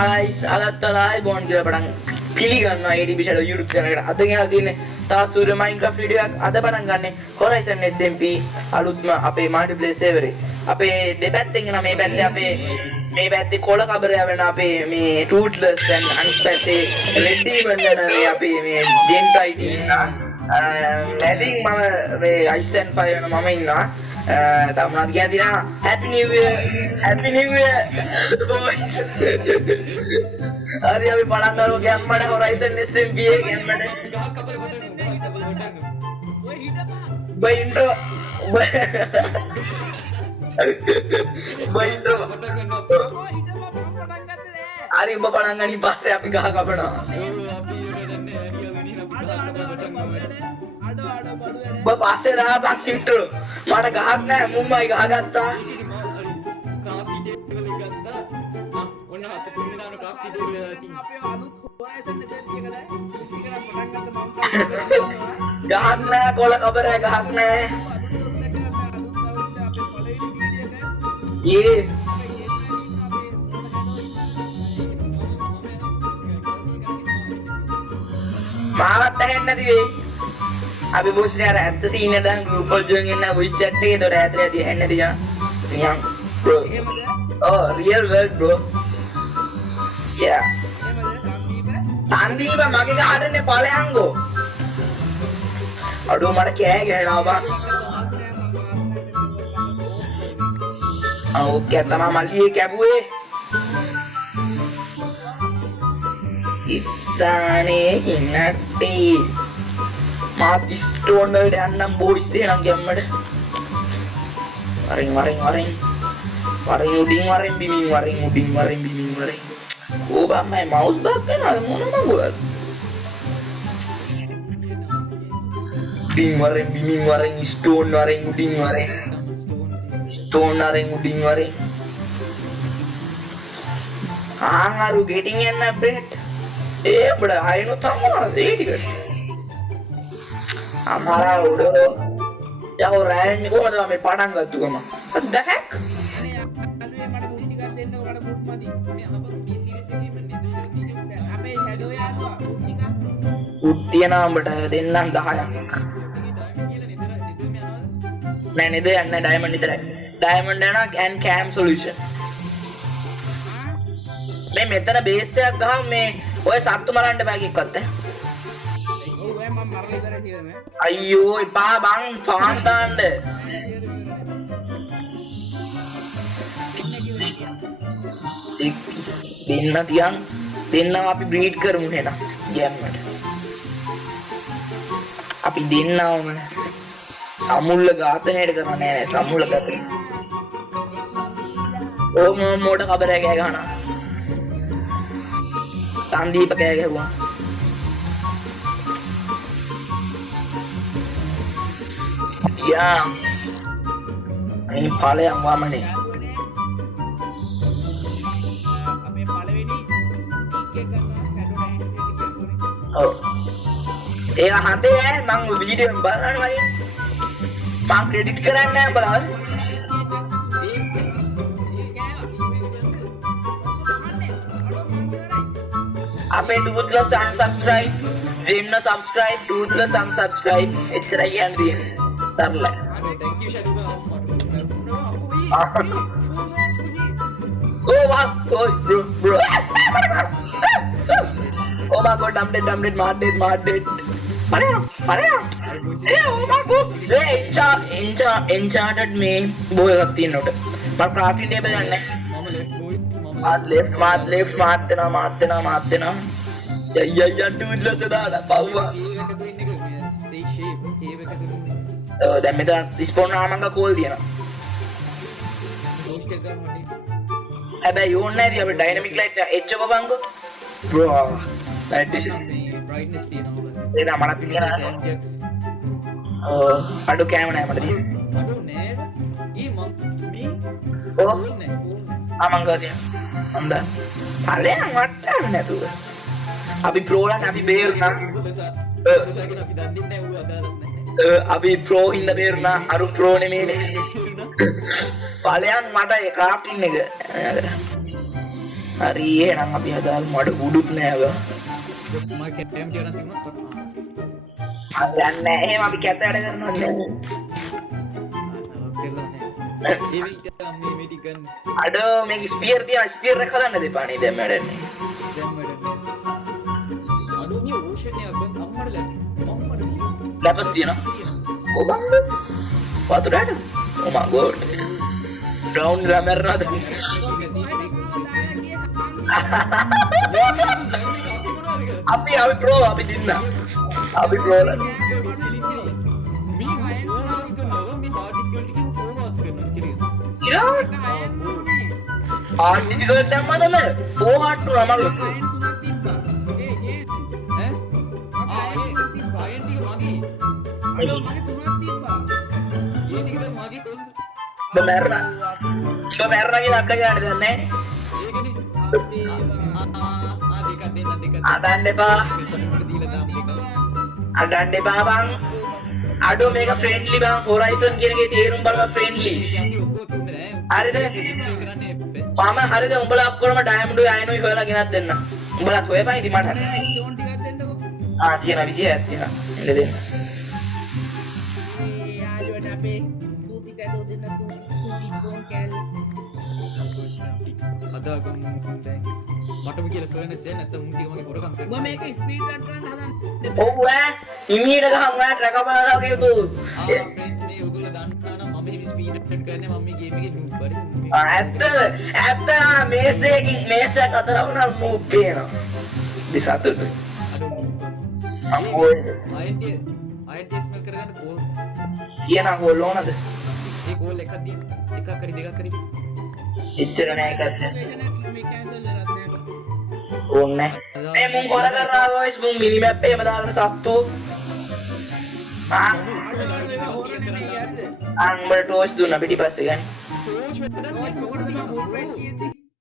guys, අදත්තරයි බොන් කියලා පටන් පිළිගන්නවා ADB Shadow YouTube channel එකට. අද ගෙනලා තියෙන්නේ තව සූර්ය Minecraft වීඩියෝ එකක්. අද පටන් ගන්නෙ Horizon SMP අලුත්ම අපේ multiplayer server එකේ. අපේ දෙපැත්තෙන් එන මේ පැත්තේ මේ පැත්තේ කොළ කබරය වෙන අපේ මේ Rootless and අනිත් පැත්තේ Red Demon යන මේ අපේ මේ Gentai team නා. මැදින් මම මේ Ice and Fire වෙන මම ඉන්නවා. තමනාත් කියන දිනා Happy New Year boys. හරි අපි පටන් ගමු ගැම්මඩ Horizon SMP එක ගැම්මඩ. බයි ඉන්ට්‍රෝ හරි ඔබ පටන් ගනි පස්සේ අපි ගහ කපනවා. ඔබ පස්සේ දාපන් ඉන්ට්‍රෝ. මට ගහක් නැහැ මුම්මයි ගහගත්තා. ගහක් නැහැ කොළ කබරේ ගහක් නැහැ. ඒ මාවත් ඇහෙන්නේ නැති වෙයි. අපි voice එක ඇත්ත සීන් එක දැන් group වල join වෙන්න voice chat එකේ ඒතකොට ඇතර ඇති ඇහෙන්නේ නැති නියම් bro. Oh real world bro. Yeah. සංදීප මගේ ගහටනේ ඵලයන්ගෝ. අඩෝ මට කෑ ගහනවා බං. ඕකේ තමයි මල්ලියේ කැපුවේ. ඉතානේ ඉන්නටි. මාත් ස්ටෝන් වලට යන්නම් බොයිස් එහෙනම් ගැම්මඩ. වරින් උඩින් වරින් බිමින් වරින්. ඕ බම්මයි මවුස් බක් කරනවා මොන මගුලද? බිමින් වරින් ස්ටෝන් වරින් උඩින් වරින්. ආරු ගෙටින් යන්න අප්ඩේට්. ඒ බඩ ආයෙනු තමයි ඒ ටිකට. हमारा उड़ो या वो रैंड को मतलब हमें पढ़ांग कर दूँगा मैं what the heck अरे यार ये मत बुट्टी कर देने को मत बुट मत दी ये सीरीज से नहीं बनने दो अबे हेडो यार तो बुट्टी का बुट्टी ना बेटा देना दहाया नहीं दे अन्य डायमंड है ना and cam solution मैं मेतना बेस से कहा मैं वो सात तुम्हारा अंडे बैग एक करते हैं අයියෝ එපා බං ෆාම් දාන්න දෙන්න තියන් දෙන්නම අපි බ්‍රීඩ් කරමු එහෙනම් ගැම්මට අපි දෙන්නවම සමුල්ල ඝාතනයට කරන්නේ නැහැ සමුල්ල ඝාතනය ඕම මොඩ කබරය කෑ ගහනවා සංදීප කෑ ගැහුවා ya ini pale yang lama nih oh hati ya mang video balan lagi mang kredit keren ya balan apa itu Toothless unsubscribe Jimna subscribe Toothless unsubscribe එච්චරයි කියන්නේ सरला thank you Shadow oh wow oh bro oh my god dumb dead mad dead mana eh oh my god hey enchanted me boy එකක් තියෙනකොට මම crafting table යන්නේ මාත් left දෙනවා ya Toothless දාලා පව්වා දැන් මෙතන ස්පෝන් ආමංග කෝල් දිනවා. හැබැයි ඕනේ නැති අපි ඩයිනමික් ලයිට් එච් එක බංගෝ. බ්‍රෝ. ලයිට් එක brightness තියෙනවා. ඒක මම පිළිගන්න. අඩු කැම නැහැ මට තියෙන්නේ. අඩු නෑ. මේ ඕ ආමංග දිනවා. හොඳ. ඵලයන් වට නැතුව. අපි ප්‍රෝලන් අපි බේරුණා. අපි දන්නේ නැහැ ඌ අදාළත් නැහැ. අපි ප්‍රෝ හින්දා බේරුණා අරු ප්‍රෝ නෙමෙයිනේ. ඵලයන් මට ඒ ක්‍රාෆ්ටින් එක හරි එහෙනම් අපි හදාගමු මඩ උඩුත් නෑ බං මම කැම් කියන්න තිබුණා අදන්නේ එහෙම අපි කැත වැඩ කරනවා නෑ කෙල්ලනේ ඒ විදිහට මේ මීටික් ගන්න අඩෝ මේක ස්පියර් තියා ස්පියර් එක හදන්න දෙපා නේ දැන් වැඩන්නේ දැන් වැඩ අනුමිය ඕෂන් එකක් බං අම්මඩ අම්මඩ ලැපස් තියෙනවා ඔබ වතුරට oh my god brown ගමරනද අපි pro අපි දින්න අපි pro ලා ආටිකල් දැම්මද මේ පොහට්ටු නමල මැරලා කියලා අප්ලයි කරන්න දෙන්නේ අදන්න එපා අදන්න එපා බං අඩෝ මේක ෆ්‍රෙන්ඩ්ලි බං හොරයිසන් කියන එකේ තේරුම් බලන්න ෆ්‍රෙන්ඩ්ලි හරිද මම හරිද උඹලා ඔක්කොම ඩයමන්ඩ් අයනෝයි හොයලා ගෙනත් දෙන්න උඹලා හොයපන් ඉතින් මට ස්ටෝන් ටිකක් දෙන්නකෝ තියෙනවා 26ක් තියෙනවා එන්න දෙන්න යාළුවට අපේ තූති කැදෝ දෙන්න තූති ඩෝන් කැල් අදාගම් දැන් මටම කියලා ෆර්නස් එක නැත්තම් මුන් ටික මගේ හොරකම් කරනවා ඔබ මේක ස්පීඩ් රන් කරන්න හදන්න ඔව් ඈ ඉමීට ගහන් ඔයා ට්‍රැක් අපනවා වගේ දු ෆ්‍රෙන්ඩ්ස් මේ ඔයගොල්ලෝ දන්නා නම් මම මේ ස්පීඩ් රන් කරන්නේ මම මේ ගේම් එකේ නූබ් බරි ඇත්ත මේස් එකක් අතර වුණා මූව් පේනවා දිසතුට අම්මෝ අයිටි ස්මෙල් කරගන්න කෝල් කියන කෝල් ඕනද ඒ කෝල් එකක් දී එකක් කරි දෙකක් කරි එච්චර නෑ එකක් මේ කැන්සල් කරලා නැහැ ඕනේ මේ මුන් කොර කරනවා වොයිස් මුන් මිනි මැප් එකේම දාගෙන සත්තු අම්බර ටෝච් දුන්නා පිටිපස්සේ ගන්න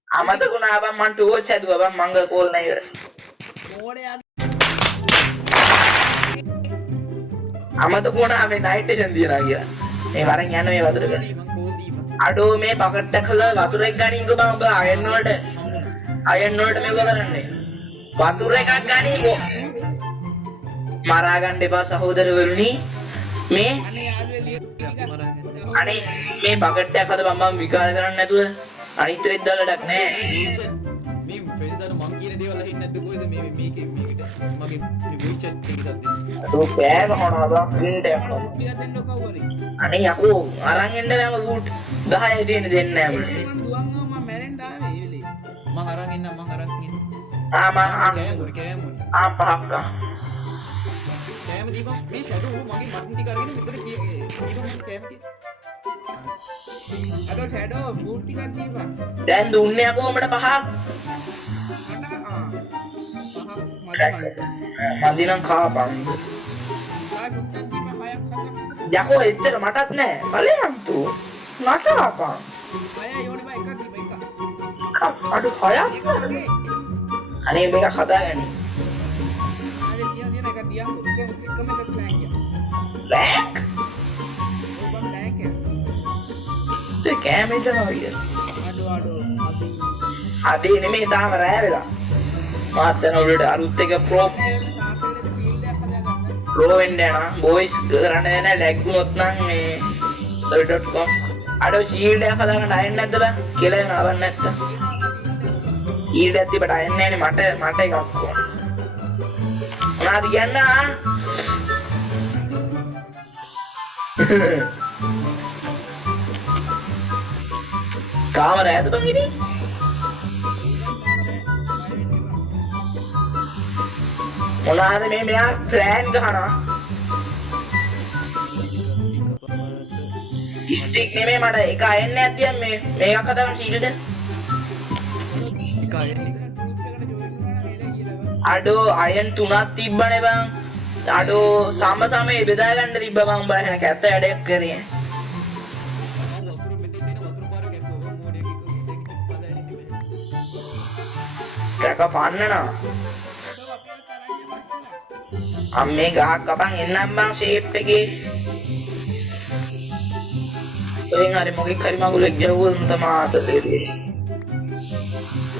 අමතකුණා බං මන් ටෝච් හැදුවා බං මංග කෝල් නෑ ඉවර අමතකුණා මේ නයිට් ටේෂන් තියනවා කියලා මේ වරන් යන්න මේ වතුර ගන්න මං කෝල් දීපන් අඩෝ මේ බකට් එක හදලා වතුර එක ගනින්කෝ බං උඹ අයන් වලට මේක කරන්නේ වතුර එකක් ගනින්කෝ මරා ගන්න එපා සහෝදරවරුනි මේ අනේ මේ බකට් එක හදලා මම විකාර කරන්නේ නැතුව අනිතරෙත් දාලා ඩක් නෑ මේ ෆ්‍රෙන්ඩ්ස් අර මං කියන දේවල් අහින්න නැද්ද කොහෙද මේ මේකේ මේකට මගේ මේ වොයිස් chat එකේ දාන්න අඩෝ පෑම හොනවා බං ප්‍රින්ට් එකක් ටිකක් දෙන්නකෝ වරි අනේ යකෝ අරන් එන්න බෑම බූට් 10 තියෙන දෙන්නේ නෑ මට මම දුවන්ගම මම මැරෙන්න ආවේ ඒ වෙලේ මං අරන් ඉන්න කෑම පහක්ක කෑම දීපන් මේ ෂැඩෝ මගේ මටන් ටික අරගෙන මෙතන කෑම ටික අඩෝ ෂැඩෝ බූට් ටිකක් දීපන් දැන් දුන්නේ යකෝ උඹට පහක් මදි නම් කාපන් යකෝ එච්චර මටත් නෑ බලයන් තු නට ආපන් අඩු 6ක් අනේ මේක හදාගනි බෑක් ඒ කැමෙට නෝය අදේ නෙමෙයි තාම රෑ වෙලා මාත් දැන් ඔලට අරුත් එක ප්‍රෝ වෙන්න යනවා බොයිස් කරන්න නෑ ලැග් වුණොත් නම් මේ server.com අඩෝ ෂීල්ඩ් එක හදාගන්න අයන්න නැද්ද බං කියලා යන අවන්න නැත්තම් ෂීල්ඩ් එකක් තිබට අයන්න නෑනේ මට එකක් ඕන මොනවද කියන්න කාම රෑද බං ඉතින් මොනවාද මේ මෙයා ප්ලෑන් ගහනවා ස්ටික් නෙමෙයි මට එක අයන්න නැත්නම් මේකක් හදාගන්න ෂීල්ඩ් එක අඩෝ අයන් 3ක් තිබ්බනේ බං අඩෝ සම සමේ බෙදා ගන්න තිබ්බ බං උඹ එහෙන කැත වැඩක් කරේ ට්‍රැක පන්නනවා අම්මේ ගහක් කපන් එන්නම් බං ෂේප් එකේ ඔයෙන් හරි මොකෙක් හරි මගුලෙක් ගැහුවොත් තමයි ආතලේ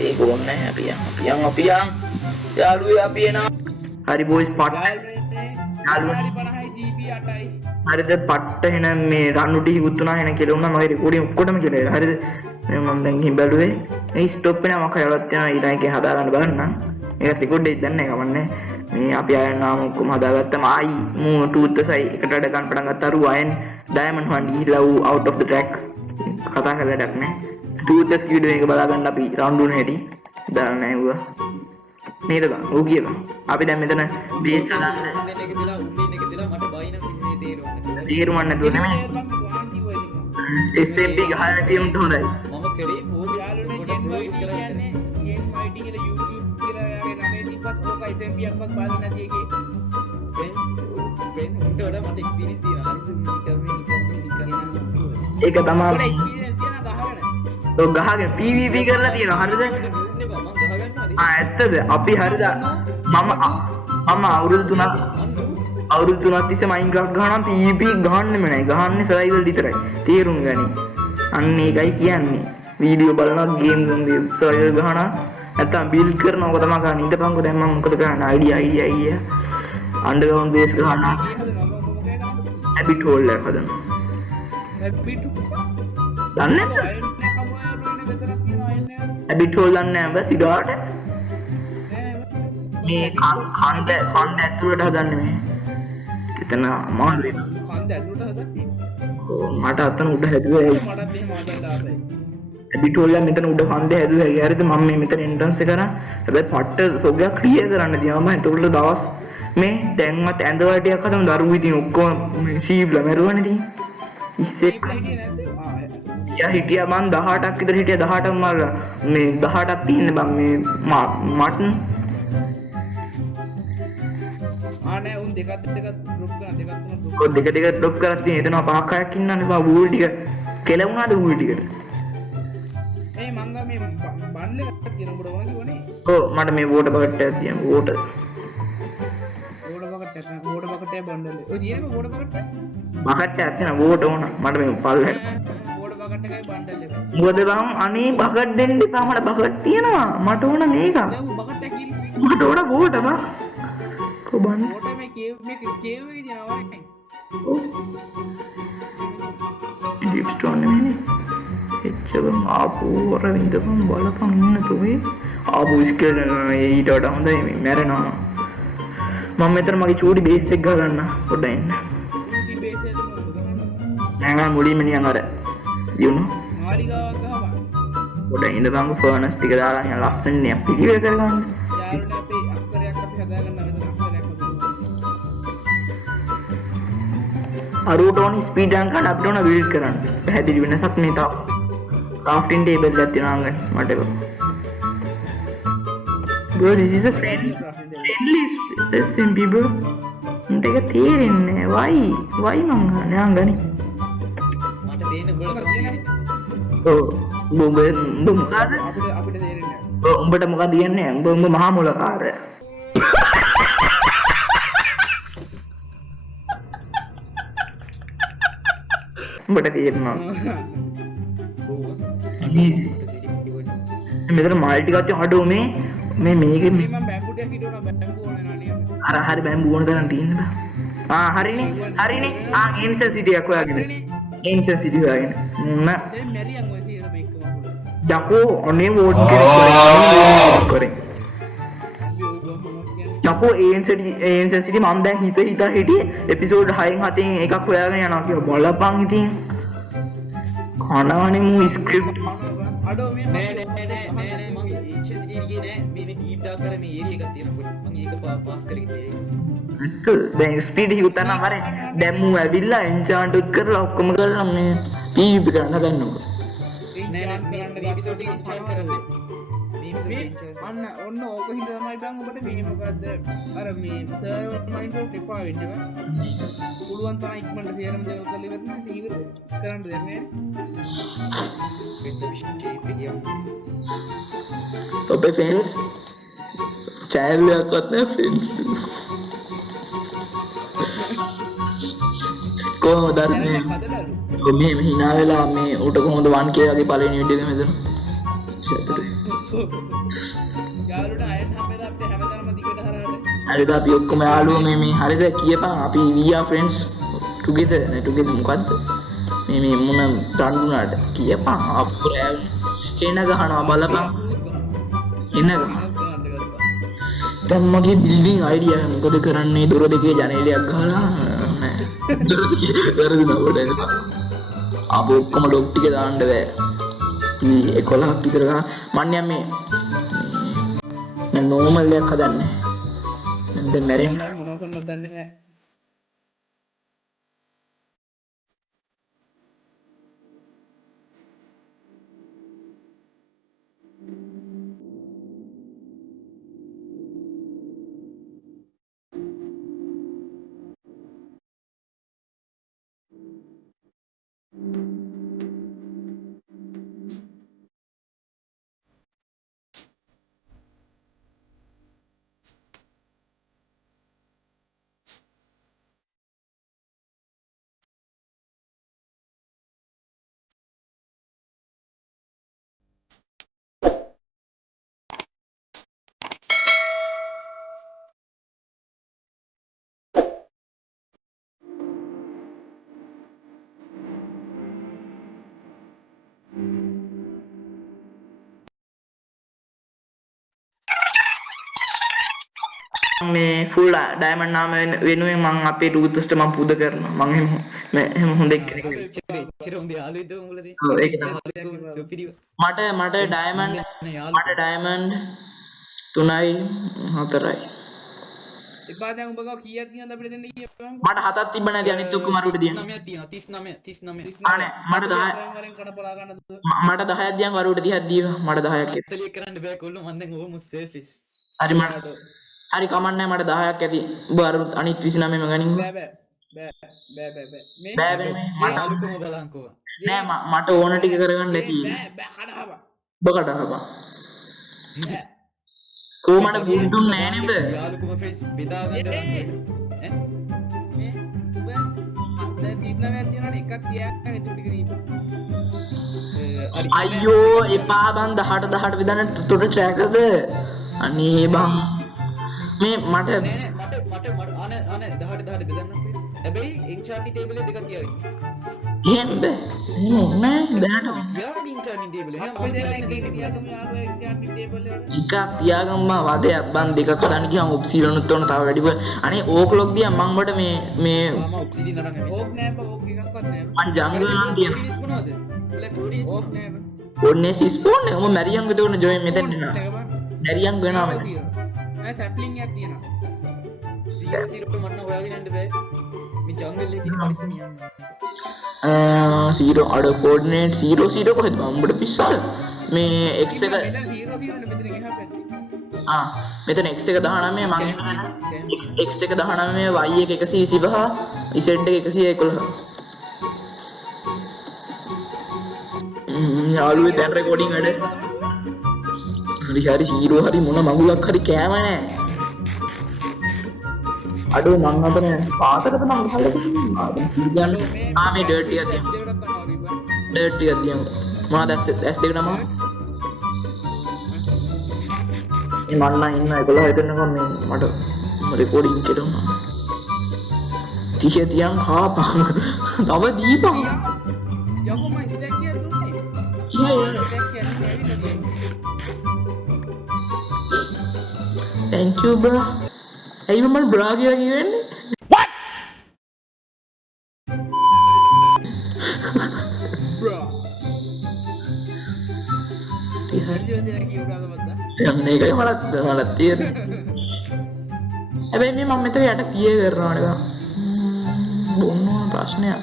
ඒක ඕනේ නැහැ අපි යන් යාළුවෝ අපි එනවා හරි බොයිස් පට් යාළුවනේ 50යි GB 8යි හරිද පට්ට එන මේ රන්නු ටික උතුනා එන කියලා උනා මගේ රෙකෝඩින් ඔක්කොටම කියලා හරිද දැන් මම දැන් ගිහින් බැලුවේ ඒ ස්ටොප් වෙනවා මම කරවත් යනවා ඊට එකේ හදා ගන්න බලන්න ඒකත් රෙකෝඩ් එකක් දැන් නැහැ කවන්නේ මේ අපි ආයෙනාම ඔක්කොම හදාගත්තම ආයි මූ ටූත්සයි එකට වැඩ ගන්න පටන් ගත්තා අරු අයන් ඩයමන්ඩ් වන් ගිහිල්ලා ඌ out of the track කතා කරලා වැඩක් නැහැ ටූත්ස් වීඩියෝ එක බලා ගන්න අපි රවුන්ඩ් උන හැටි දාලා නැහැ ඌවා නේද බං ඌ කියපන් අපි දැන් මෙතන බේස් හදන්න උන්නේ එක දිලා මට බයින කිසි තේරුම් තේරුම් නැතුව නෙමෙයි SMP ගහලා තියුන්ට හොඳයි මම කරේ පොඩි යාළුවනේ GenYT කියන්නේ GenYT කියලා YouTube කියලා යාගේ නමේ දීපත් ඕක SMP එකක්වත් බලන්නේ නැති එකේ උන්ට වඩා මට එක්ස්පීරියන්ස් තියෙනවා ඒක තමයි ඔය එක්ස්පීරියන්ස් තියෙන ගහගෙන ඔය ගහගෙන PVP කරලා තියෙනවා හරිද ඇත්තද අපි හරිද මම අවුරුදු 3ක් තිස්සේ Minecraft ගහනම් PVP ගහන්නෙම නැහැ ගහන්නේ survival විතරයි තේරුම් ගනි අන්න ඒකයි කියන්නේ වීඩියෝ බලනවා ගේම් survival ගහනවා නැත්තම් බිල්ඩ් කරනවා ඔක තමයි ගන්න ඉඳපන්කෝ දැන් මම මොකද කරන්නේ idea underground base ගහනවා habit hole එක හදනවා දන්නේ නැද්ද habit hole දන්නේ නැහැ බස් ඉඩාට මේ කන්ද ඇතුළට හදන්නේ මේ එතන අමාරු වෙනවා කන්ද ඇතුළට හදන්නේ මට අතන උඩ හැදුවා මටත් එහෙම හදන්න ආසයි habit hole එක මෙතන උඩ කන්ද හැදුවා හරිද මම මේ මෙතන එන්ට්‍රන්ස් එක කරා හැබැයි පට්ට සොගයක් ක්ලියර් කරන්න තියෙනවා මම එතකොට දවස් මේ දැන්වත් ඇඳ වටියක් හදමු දරුවෝ ඉතින් ඔක්කොම ශීබ්ලා මරුවානේ ඉතින් ඉස්සෙක් යා හිටියා මං 18ක් විතර හිටියා 18ක් මරලා මේ 18ක් තියෙන්නේ බං මේ මටන් ආනේ උන් දෙකක් ඩ්‍රොප් කරා දෙකක් තුනක් ඔය දෙක ඩ්‍රොප් කරලා තියෙන එතන පහක් හයක් ඉන්නන්නේ බං බූල් ටික කෙලවුණාද බූල් ටිකට ඒ මංගා මේ බන්ල් එකක් තියෙන උඹට වගේ වනේ ඔව් මට මේ වෝටර් බකට් එකක් තියෙනවා වෝටර් බකට් එක බන්ඩල් ඔය දිනේම වෝටර් බකට් එක බකට් එකක් තියෙනවා වෝටර් ඕන මට මේ පල්ලෙහාට වෝටර් බකට් එකයි බන්ඩල් එක මොකද බං අනේ බකට් දෙන්න එපා මට බකට් තියෙනවා මට ඕන මේක දැන් බකට් එක කිල්ල මට ඕන වෝටර් බං කොබන් වෝටර් මේ කේව් එකේ තියෙනවා වනේ ඩිප්ස්ටෝන් නෙමෙයි එච්චර ආපුවර විඳපන් බලපන් ඉන්න තුවේ ආපු ස්කේල් ඊට වඩා හොඳයි මේ මැරෙනවා මම මෙතන මගේ චූටි බේස් එක ගන්න පොඩ්ඩක් ඉන්න බේස් එක නෑ නෑ මුලින්ම නිකන් අර යුනෝ මාලිගාවක් ගහපන් පොඩ්ඩක් ඉඳපන්කො ෆර්නස් ටික දාලා නිකන් ලස්සන නිකන් පිළිවෙල කරගන්න යාළුවනේ අපේ අක්කරයක් අපි හදාගන්න මෙතන අක්කරයක් හදමු අරුට ඕන ස්පීඩ් රන් කරන්න අපිට ඕන බිල්ඩ් කරන්න පැහැදිලි වෙනසක් නේ තාම crafting table එකක් තියෙනවා අංගන් මට ඒක bro this is a friendly SMP bro මට ඒක තේරෙන්නේ why මං ගන්නේ අංගනේ මට දෙන්න උඹලා ඔව් උඹ මොකද අපිට තේරෙන්නේ නැහැ උඹට මොකද කියන්නේ උඹ මහා මුලකාරය උඹට තේරෙනවා මෙතන මල් ටිකක් තියෙන අඩෝ මේ මේකේ මේ මම බැම්බු ටිකක් හිටවනවා බැම්බු ඕනේ නේද අර හරි බැම්බු ඕන තරම් තියෙන බා හරිනේ ඒන්සන් සිටි එකක් හොයාගෙන ඒන්සන් සිටි හොයාගෙන මුන්න දැන් මැරියන් ඔය සීරම එක්කම යකෝ ඔනේ වෝට් කරේ යකෝ ඒන්සන් සිටි මම දැන් හිතා හිටියේ එපිසෝඩ් 6න් 7න් එකක් හොයාගෙන යනවා කියලා බලපන් ඉතින් කනවනේ මූ ස්ක්‍රිප්ට් අඩෝ මේ නෑ මගේ HSD එකේ නෑ මේ ඩීප් ඩාක් කර මේ ඒරියා එකක් තියෙනවා මම ඒක පාස් කරගෙන ඉන්නේ දැන් ස්පීඩ් එක උතන කරේ දැන් මූ ඇවිල්ලා එන්චාන්ට් කරලා ඔක්කොම කරලා මේ PvP කරන්න ගන්නකො නෑ මේ එපිසෝඩ් එක ඉන්චාර්ජ් කරන්නේ අන්න ඔන්න ඕක හින්දා තමයි බං ඔබට මේ මොකද්ද අර මේ සර්වර් මයින්ඩ් එපා වෙන්නේ පුළුවන් තරම් ඉක්මනට තේරෙන දේවල් කරලා ඉවරනේ ඉවර කරන්න දෙන්නේ ඔබේ ෆ්‍රෙන්ඩ්ස් channel එකක්වත් නැහැ ෆ්‍රෙන්ඩ්ස් කොහොමද අර මේ හදලාලු මේ හිනා වෙලා මේ උට කොහොමද 1k වගේ පළවෙනි වීඩියෝ එක මෙතන යාළුවනේ අයත් හැමදාම අපිට හැමදාම දිගට හරහට හරිද අපි ඔක්කොම යාළුවෝ මේ හරිද කියපන් අපි we are friends together මොකද්ද මේ මොන රණ්ඩුනාට කියපන් අපුර එන ගහනවා බලපන් එන ගහනවා දැන් මගේ බිල්ඩින් අයිඩියා මොකද කරන්නේ දොර දෙකේ ජනේලයක් ගහලා නෑ දොර දෙකේ වැරදුනා කොට අපු ඔක්කොම ඩොක් ටික දාන්න බෑ 11ක් විතර ගහ මන්නේ මේ නෝමල් එකක් හදන්නේ දැන් මැරෙන්න මොනව කරන්නද දන්නේ නැහැ මේ ෆුල් ඩයමන්ඩ් නාම වෙනුවෙන් මම අපේ ටූත්ස්ට මම පුද කරනවා මම එහෙම හොඳ එක්කෙනෙක් එච්චර හොඳ යාළුවෙක්ද උඹලදී ඔව් ඒක තමයි සුපිරිව මට ඩයමන්ඩ් 3යි 4යි එපා දැන් උඹ ගාව කීයක් තියනද අපිට දෙන්න කියපන් මට 7ක් තිබ්බ නැති අනිත් ඔක්කොම අරුවට දියන 39 39 ආනේ මට 10 වරෙන් කඩපලා ගන්නද මට 10ක් දියන් වරුවට 30ක් දීවා මට 10ක් ඇති ඇත්තලිය කරන්න බෑ කොල්ලෝ මන් දැන් ඕම සර්ෆිස් හරි මට හරි කමන්නේ මට 10ක් ඇති ඔබ අනිත් 29ම ගනින්න බෑ මේ බෑ මට යාළුකම බලන්කෝ නෑ මට ඕන ටික කරගන්න ඇති බෑ කඩහව ඔබ කඩහපන් කොහමද බුදුන් නෑ නේද යාළුකම ෆේස් බෙදා ගන්න ඈ මේ උඹ දැන් 39ක් තියනවනේ එකක් තියාගෙන ඉතුරු ටික දීපන් අයියෝ එපා බං 18 විදන තොට ට්‍රැකද අනේ බං මේ මට අනේ 18 බෙදන්න හැබැයි එන්චාන්ටි ටේබල් එක දෙකක් තියාගන්න එහෙම නෑ දැනට යාළුවෝ එන්චාන්ටි ටේබල් එක අපි දෙන්න එකේ තියාගමු යාළුවා එක්කන් ටේබල් එකට එකක් තියාගම්ම වදයක් බං දෙකක් හදන්න ගියාම ඔබ්සිඩියන් උත් තව වැඩි අනේ ඕක්ලොක් දියා මං වට මේ මම ඔබ්සිඩියන් අරන් ආවේ ඕක් නෑ බා ඕක් එකක්වත් නෑ මං ජංගල් නම් තියෙනවා කොඩිස් මොනවද බ්ලැක් කොඩිස් ඕක් නෑ බා ඔන්නේ සිස්පෝන් නේ උඹ මැරියන් ගදෝන ජොයින් මෙතන එනවා මැරියන් වෙනවා මෙතන නෑ සැප්ලින් එකක් තියෙනවා 0 මන්න හොයාගෙන යන්න බෑ මේ ජංගල් එකේ තියෙන පරිස්සම යන්න 0 අඩ කෝඩිනේට් 00 කොහෙද බං උඹට පිස්සුද මේ x එක මෙතන 0 0 නේ මෙතන එහා පැත්තේ මෙතන x එක 19 මං x එක 19 y එක 125 z එක 111 යාළුවේ දැන් රෙකෝඩින් වැඩ හරි 0 හරි මොන මගුලක් හරි කෑම නෑ අඩෝ මං අතන පාතකට මං ගහලා තියෙනවා ගන්න මේ ඩර්ටි එකක් දෙකටත් අමාරුයි බා ඩර්ටි එකක් දියන් මොනවද S දෙක නම මේ මන්න ඉන්න 11 හිටනකම් මේ මට රෙකෝඩින් කරනවා 30 තියන් කාපන් තව දීපන් යකෝ මම ස්ටැක් එක දුන්නේ ස්ටැක් එක ඇවිල්ලා thank you bro ඇයි මම බ්‍රා කියලා කියන්නේ බ්‍රෝ හරි හරි වදිනා කියුණාද මද්දා යන්න ඒකයි මලත් තියෙන්නේ හැබැයි මේ මම මෙතන යට තියේ කරනවා නේද බොන්න ඕන ප්‍රශ්නයක්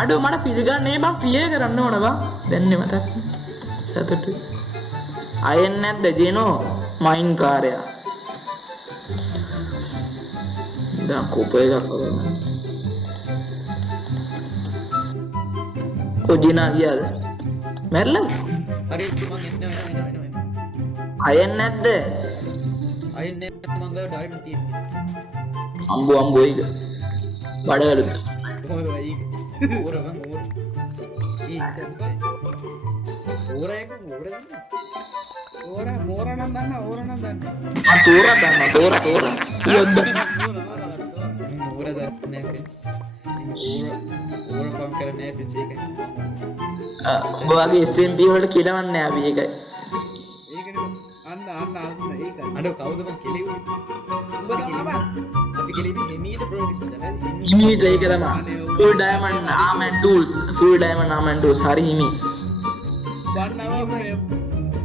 අඩෝ මට පිළිගන්නේ බං ක්‍රියේ කරන්න ඕන බං දැන් නේ මතක් සතුටු අයන් නැද්ද ජේනෝ මයින් කාර්යය දැන් කෝපය එකක් කරන්න කොජිනා ගියාද මැරලා හරි මං එන්න අයන් නැද්ද අයින් නෑ මං ගාව ඩයමන්ඩ් තියෙන්නේ අම්බෝ ඒක බඩවලුත් කොහොමද වයි ඕර මං ඕර ඊ ඕරයක ඕර මෝර නම් දන්න ඕර නම් දන්න තෝරා දන්නවා තෝර මෝර ඕර දන්න ෆ්‍රෙන්ඩ්ස් ඕර ෆම් කරන්නේ ෆ්‍රෙන්ඩ්ස් ඒකයි ඔබ වගේ SMP වලට කියලවන්නේ අපි ඒකයි ඒකනේ අන්න ඒක අඩෝ කවුද මං කෙලෙව්වේ උඹ තමයි බං අපි කෙලෙව්වේ එමීට ප්‍රෝග්‍රස් මචං හිමීට ඒක තමයි full diamond arm and tools හරි හිමි බන්නව මේ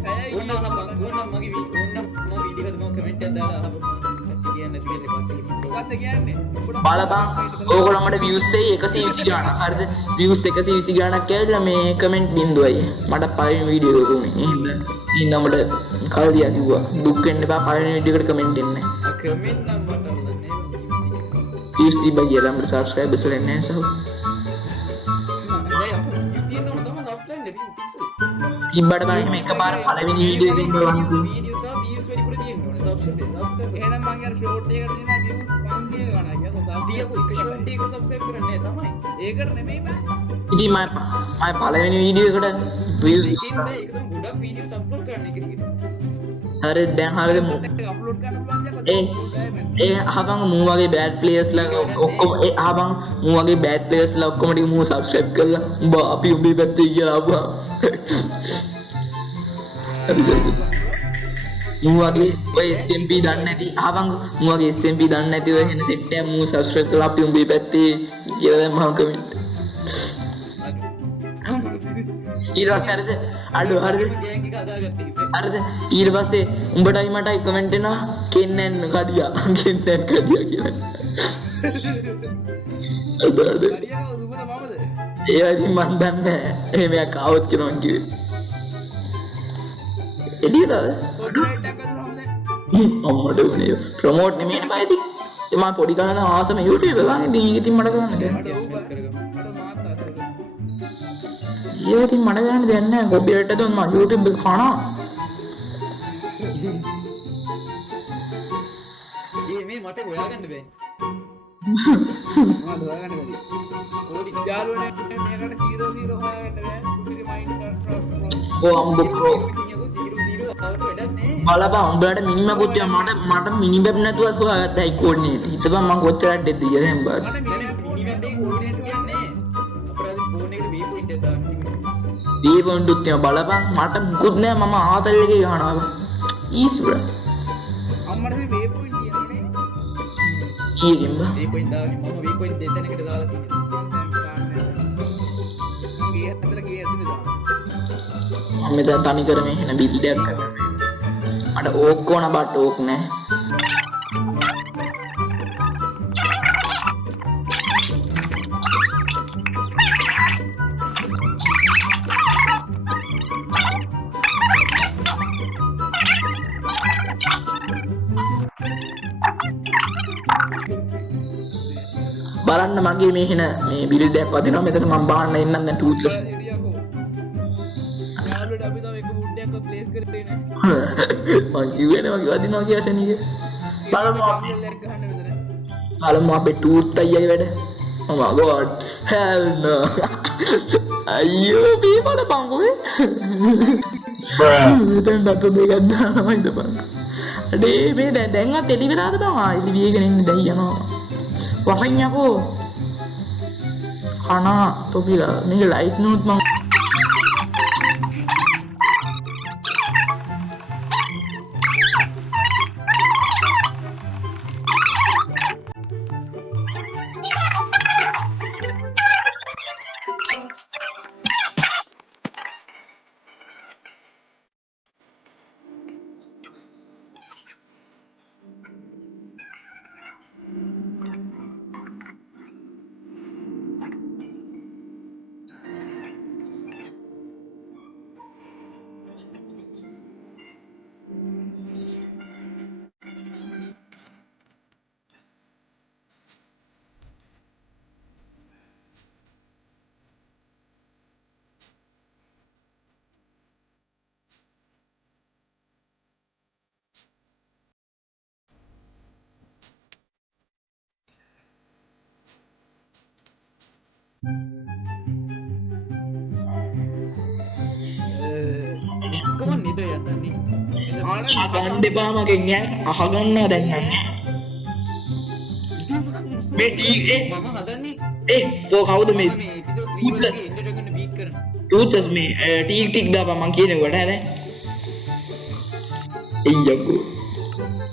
පැය ඕන්න අහපන් ඕන්න මගේ ඕන්න මම වීඩියෝ එකකට මම කමෙන්ට් එකක් දාලා අහපන් කියන්නේ නැති කියලා මොකක්ද කියන්නේ බලපන් ඕගොල්ලෝ මට views එයි 120 ගාණක් හරිද views 120 ගාණක් ඇවිල්ලා මේ comment බින්දුවයි මට පළවෙනි වීඩියෝ එක උනේ එහෙනම් මට කල්දියා කිව්වා දුක් වෙන්න එපා පළවෙනි වීඩියෝ එකට comment එන්නේ කමෙන්ට් නම් මට ඔන්නන්නේ views තිබ්බා කියලා මට subscribers වෙන්නේ නැහැ සහෝ නෑ අපු තියෙනවා තමයි ඔෆ්ලයින් දෙවි පිස්සු තිබ්බට බලන්න මේ එකපාර පළවෙනි වීඩියෝ එකෙන් බලන්න වීඩියෝ සහ views වැඩි කොට තියෙන්න ඕනේ සබ්ස්ක්‍රයිබ් කරන්න එහෙනම් මං යාර ෂෝට් එකකට දිනා views 500 ගණන් කියකෝ දියකෝ එක ෂෝට් එකකට සබ්ස්ක්‍රයිබ් කරන්නේ තමයි ඒකට නෙමෙයි බං ඉතින් මම පළවෙනි වීඩියෝ එකට views ඒකෙන් බෑ ඒකම ගොඩක් වීඩියෝස් අප්ලෝඩ් කරන්න එක දිගට හරි දැන් හරියද අප්ලෝඩ් කරන්න පුළුවන් යකෝ ඒ අහපන් මූ වගේ බෑඩ් ප්ලේයර්ස් ලා ඔක්කොම ඒ අහපන් මූ වගේ බෑඩ් ප්ලේයර්ස් ලා ඔක්කොම ටික මූ සබ්ස්ක්‍රයිබ් කරලා උඹ අපි උඹේ පැත්තේ කියලා ආපුවා මූ වගේ ඔය SMP දන්නේ නැති අහපන් මූ වගේ SMP දන්නේ නැති ඔය එන සෙට් එක මූ සබ්ස්ක්‍රයිබ් කරලා අපි උඹේ පැත්තේ කියලා දැම්මම කමෙන්ට් ඊට පස්සේ හරිද අඩු හරිද ගෑන් එක හදාගත්තා හරිද ඊට පස්සේ උඹටයි මටයි කමෙන්ට් එනවා කෙන්නන් කඩියා කෙන්නන් කඩියා කියලා අඩු අඩු හරියකෝ දුබන මමද ඒ වගේ මන් දන්නේ එහෙම යක් ආවොත් කියනවා කිව්වේ එළියද කොපිරයිට් එකක් අදුනම දැන් අම්මට උනේ ප්‍රොමෝට් නෙමෙයි පායිති මම පොඩි කාලේ නම් ආසම YouTube එක ගන්න ඉතින් ඒක ඉතින් මට කරන්න දෙන්න ඇඩ්වර්ටයිස්මන්ට් කරගමු අර මාත් අතට ඒක ඉතින් මට ගන්න දෙයක් නැහැ කොපිරයිට් එක දුන්න මම YouTube එක කනවා මේ මට හොයාගන්න බෑ මම හොයාගන්න බැරි ඕඩි යාළුවනේ මේකට 00 හොයාගන්න බෑ කුපිරි මයින්ඩ් ඕ අම්බෝ ප්‍රෝ 00 ආවට වැඩක් නෑ බලපන් උඹලට මිනිමකුත් මට මිනිමැප් නැතුව හොයාගත්තා ඒ කෝඩ්නේට් හිතපන් මම කොච්චර දෙද්ද කියලා එහෙම බලන්න මට ඉනිවෙන්ට් එක කෝඩිනේට්ස් කියන්නේ අපරාධ ස්පෝන් එකට වේ පොයින්ට් එක දාන්න දී පොන්ඩුත් තියන බලපන් මට මුකුත් නෑ මම ආතල් එකේ ගහනවා ඊස් බ්‍රෝ අම්මට මේ වේ පොයින්ට් කියන්නේ ඊගෙන් බා වේ පොයින්ට් දාන්නේ මම වේ පොයින්ට් දෙතැනකට දාලා තියෙනවා මගේ ඇතුළේ ගේ ඇතුළේ දාන්න මම මෙතන තනි කර මේ එන බිල්ඩ් එකක් කරනවා මට ඕක් ඕන බට් ඕක් නෑ බලන්න මගේ මේ එන මේ බිල්ඩ් එකක් වදිනවා මෙතන මම බාන්න එන්නම් දැන් ටූත්ලස් ඉරියකෝ යාළුවට අපි තව එක වුඩ් එකක් ප්ලේස් කරේ නෑ මං කිව්වනේ මගේ වදිනවා කියලා ශනියේ බලමු අපි එක ගහන්න මෙතන බලමු අපේ ටූත් අයියාගේ වැඩ oh my god hell no අයියෝ මේ බලපන් ඔය මෙතන ඩට දෙකක් දානවා ඉඳපන් අඩේ මේ දැන්වත් එලි වෙලාද බං එලි වියගෙන ඉන්නේ දැන් යනවා වරන් යකෝ කනා තොපිලා මේක ලයිට් නෝත් මං ඔක්කොම නිද යන්නන්නේ. අහගන්න දෙපා මගෙන් අහගන්නවා දැන් නම්. මේ ටී මම හදන්නේ තෝ කවුද මේ මේ එපිසෝඩ් 3 වලගේ එන්ඩ් එකකට බීට් කරන. තූතස් මේ ටික් දාපන් මං කියනකොට ඈ එయ్యකෝ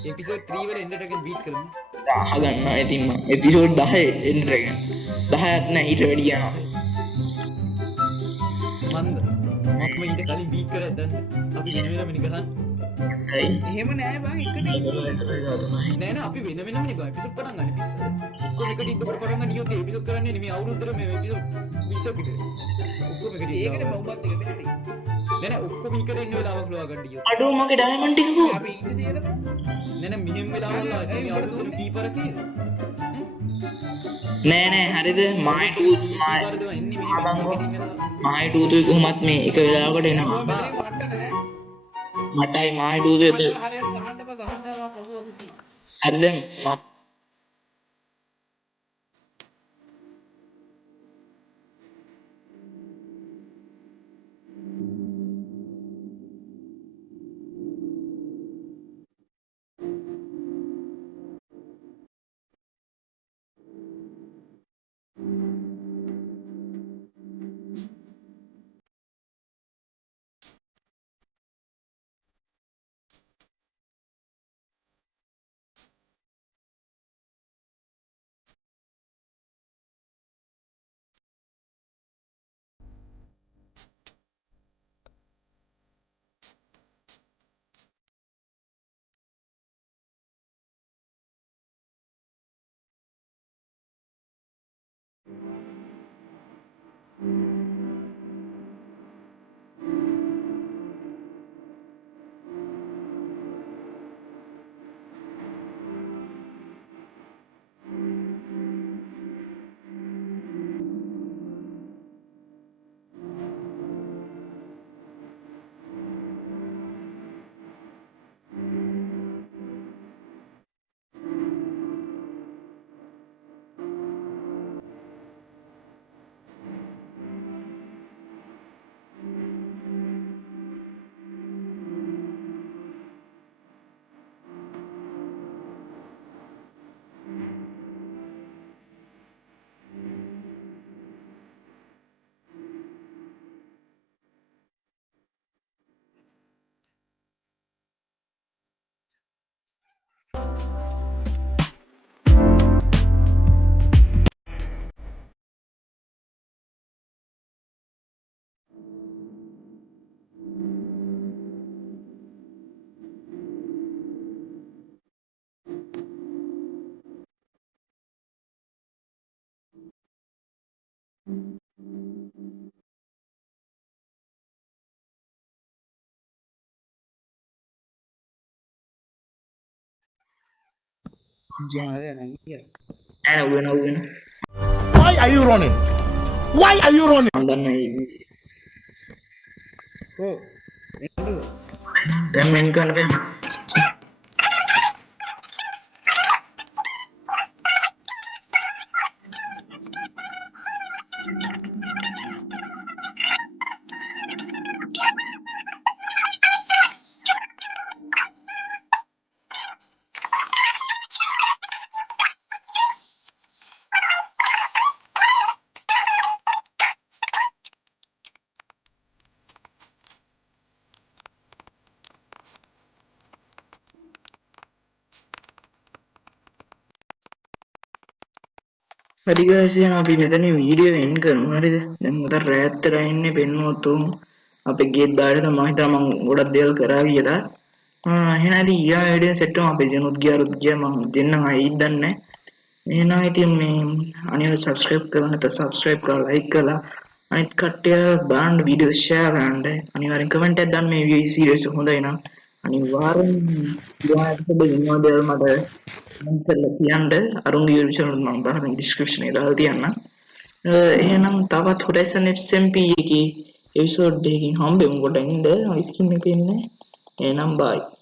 එපිසෝඩ් 3 වල එන්ඩ් එකකට බීට් කරමු. අහගන්නවා ඉතින් මම එපිසෝඩ් 10 එන්ඩ් එක 10ක් නෑ ඊට වැඩි යනවා මන්ද මම ඊට කලින් බීට් කරලා දැන් අපි වෙන වෙනම නිකන් එහෙම නෑ බං එකට නෑ නෑ අපි වෙන වෙනම නිකන් එපිසෝඩ් පටන් ගන්න පිස්සද ඔක්කොම එකට ඉඳලා පටන් ගන්න ගියොත් එපිසෝඩ් කරන්නේ නෙමෙයි අවුරුද්දට මේ එපිසෝඩ් 20ක් විතර ඔක්කොම එකට ඒකට බවුපත් එක වෙනටි නෑ නෑ ඔක්කොම එකට ඉන්න වෙලාවක් ලවා ගන්න ගියොත් අඩෝ මගේ ඩයමන්ඩ් ටික කො අපි ඉංග්‍රීසියට නෑ නෑ මෙහෙම වෙලාවක් ලවා මේ අවුරුද්දට කීපර කීද නෑ නෑ හරිද මායි ටූත් මායි කීපරද එන්නේ මෙහෙම මායි ටූත් කොහොමත් මේ එක වෙලාවකට එනවා මෙතනින් වට්ට නෑ මටයි මායි ටූත් එක හරියට ගහන්න එපා පොසුවක් තියෙනවා හරිද මම ජාලේ නං කියලා නෑ වෙන Why are you running? Why are you running? මම දන්නේ ඕ එන්නකෝ දැන් මෙන් කරන්න හරි guys එහෙනම් අපි මෙතන වීඩියෝ එන්ඩ් කරමු හරිද දැන් උදේ රෑත් වෙලා ඉන්නේ පෙන්නුවොත් උන් අපේ ගේට් බාරේ මම හිතනවා මම ගොඩක් දේවල් කරා කියලා එහෙනම් ඉතින් ඊයා වීඩියෝ සෙට් කරමු අපේ ජනුත් ගියා මම දෙන්නම් ආයෙත් දන්නේ එහෙනම් ඉතින් මේ අනිවාර්යෙන් subscribe කරන්න නැත්නම් subscribe කරලා like කරලා අනිත් කට්ටිය බලන්න වීඩියෝ share කරන්න අනිවාර්යෙන් comment එකක් දාන්න මේ වීඩියෝ සීරීස් එක හොඳයි නම් අනිවාර්යෙන් ඊළඟට වෙනවා දේවල් මට comment කරලා කියන්න අරුන්ගේ YouTube channel එක මම බලන්න description එකේ දාලා තියන්නම් එහෙනම් තවත් Horizon SMP එකේ episode එකකින් හම්බෙමු කොට ඉන්න ස්කින් එකේ ඉන්නේ එහෙනම් bye